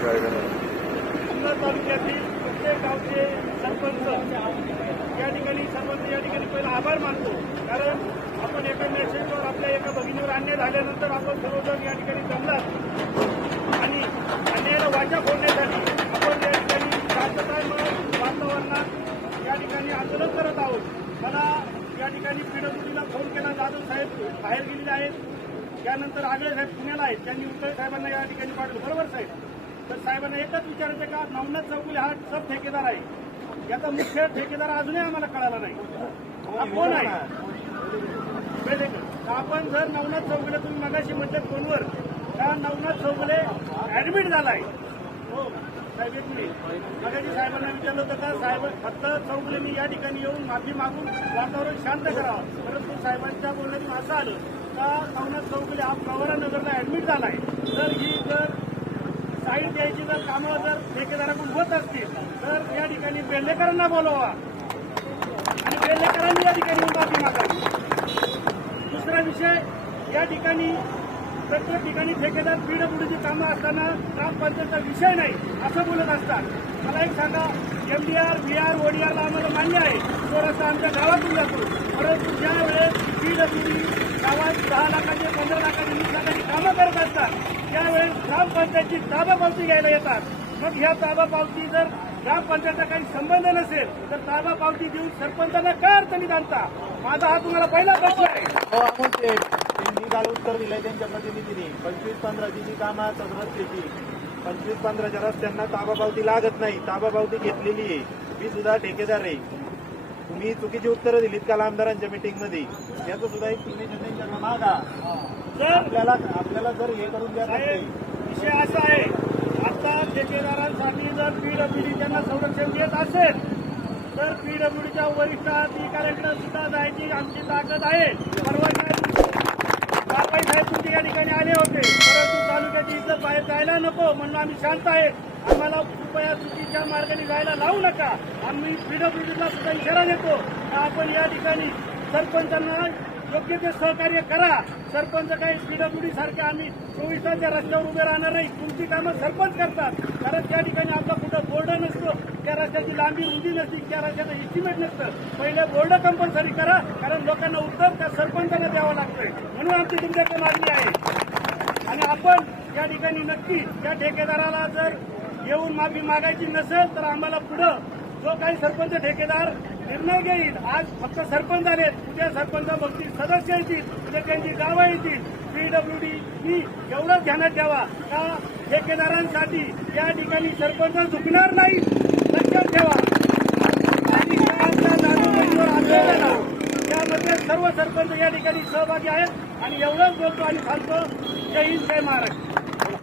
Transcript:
जुन्नर तालुक्यातील प्रत्येक गावचे सरपंच या ठिकाणी पहिला आभार मानतो, कारण आपण एका मेसेजवर आपल्या एका भगिनीवर अन्याय झाल्यानंतर आपण सर्वजण या ठिकाणी जमलात आणि अन्यायाला वाचा फोडण्यासाठी आपण या ठिकाणी शांततामय वातावरणात या ठिकाणी आंदोलन करत आहोत. मला या ठिकाणी पीडब्ल्यूडीला फोन केला, जाधव साहेब बाहेर गेलेले आहेत, त्यानंतर आगळे साहेब पुण्याला आहेत, त्यांनी उत्तर साहेबांना या ठिकाणी पाठवलं. बरोबर साहेब, तर साहेबांना एकच विचारायचं का नवनाथ चौगुले हा सब ठेकेदार आहे, याचा मुख्य ठेकेदार अजूनही आम्हाला कळाला नाही, हा कोण आहे. आपण जर नवनाथ चौगुले, तुम्ही मगाशी म्हटलं फोनवर का नवनाथ चौगुले ऍडमिट झालाय, हो साहेब एक मिनिट, मगाशी साहेबांना विचारलं होतं का साहेब फक्त चौगुलेंनी या ठिकाणी येऊन माफी मागून वातावरण शांत करावं, परंतु साहेबांच्या बोलण्यातून असं आलं का नवनाथ चौगुले हा प्रवरा नगरला ऍडमिट झालाय. तर ही जर साईड द्यायची जर कामं जर ठेकेदाराकडून होत असतील तर या ठिकाणी बेल्लेकरांना बोलवा आणि बेल्लेकरांनी या ठिकाणी माफी मागावी. दुसरा विषय, या ठिकाणी प्रत्येक ठिकाणी ठेकेदार पीडब्ल्यूडीची कामं असताना ग्रामपंचायतचा विषय नाही असं बोलत असतात. मला एक सांगा, एमडीआर, बीआर, ओडीआरला आम्हाला मान्य आहे, तो रस्ता आमच्या गावातून जातो, परंतु ज्या वेळेस पीडब्ल्यूडी गावात 10 लाखाचे 15 लाखाची 20 लाखाची कामं करत असतात त्यावेळेस ग्रामपंचायतची ताबा पावती घ्यायला येतात. मग ह्या ताबा पावती जर ग्रामपंचायतचा काही संबंध नसेल तर ताबा पावती देऊन सरपंचांना काय अडचणीत आणता? माझा हा तुम्हाला पहिला प्रश्न आहे. त्यांनी काल उत्तर दिलंय त्यांच्या प्रतिनिधींनी, 25-15ची जी कामं रस्त्याची 25-15च्या रस्त्यांना ताबा पावती लागत नाही, ताबा पावती घेतलेली आहे. मी सुद्धा ठेकेदार आहे. तुम्ही चुकीची उत्तरं दिलीत काल आमदारांच्या मीटिंगमध्ये, याचं सुद्धा एक त्यांना मागा. आपल्याला जर हे करून द्या. विषय असा आहे, आता ठेकेदारांसाठी जर पीडब्ल्यूडी त्यांना संरक्षण देत असेल तर पीडब्ल्यूडीच्या वरिष्ठ अधिकाऱ्यांकडे सुद्धा जायची आमची ताकद आहे. परवा कारवाई साहेब तुमच्या या ठिकाणी आले होते, परंतु तालुक्याची इज्जत बाहेर जायला नको म्हणून आम्ही शांत आहे. आम्हाला कृपया चुकीच्या मार्गाने जायला लावू नका. आम्ही पीडब्ल्यूडीला सुद्धा इशारा देतो, आपण या ठिकाणी सरपंचांना योग्य ते सहकार्य करा. सरपंच काही पीडब्ल्यूडी सारखे आम्ही 24 तास त्या रस्त्यावर उभे राहणार नाही. तुमची कामं सरपंच करतात, कारण त्या ठिकाणी आपला कुठं बोर्ड नसतो, त्या रस्त्याची लांबी रुंदी नसती, त्या रस्त्याचं एस्टिमेट नसतं. पहिले बोर्ड कंपल्सरी करा, कारण लोकांना उत्तर त्या सरपंचांना द्यावं लागतंय. म्हणून आमची तुमच्याकडे मागणी आहे. आणि आपण या ठिकाणी नक्की त्या ठेकेदाराला जर येऊन माफी मागायची नसेल तर आम्हाला पुढं जो काही सरपंच ठेकेदार निर्णय घेईल, आज फक्त सरपंच आलेत, उद्या सरपंच बघतील सदस्य येतील, उद्या त्यांची गावं येतील. पीडब्ल्यूडी मी एवढंच ध्यानात ठेवा का ठेकेदारांसाठी या ठिकाणी सरपंच झुकणार नाही, लक्षात ठेवा. आणि आंदोलन त्यामध्ये सर्व सरपंच या ठिकाणी सहभागी आहेत. आणि एवढंच बोलतो आणि सांगतो, जय हिंद, जय महाराष्ट्र.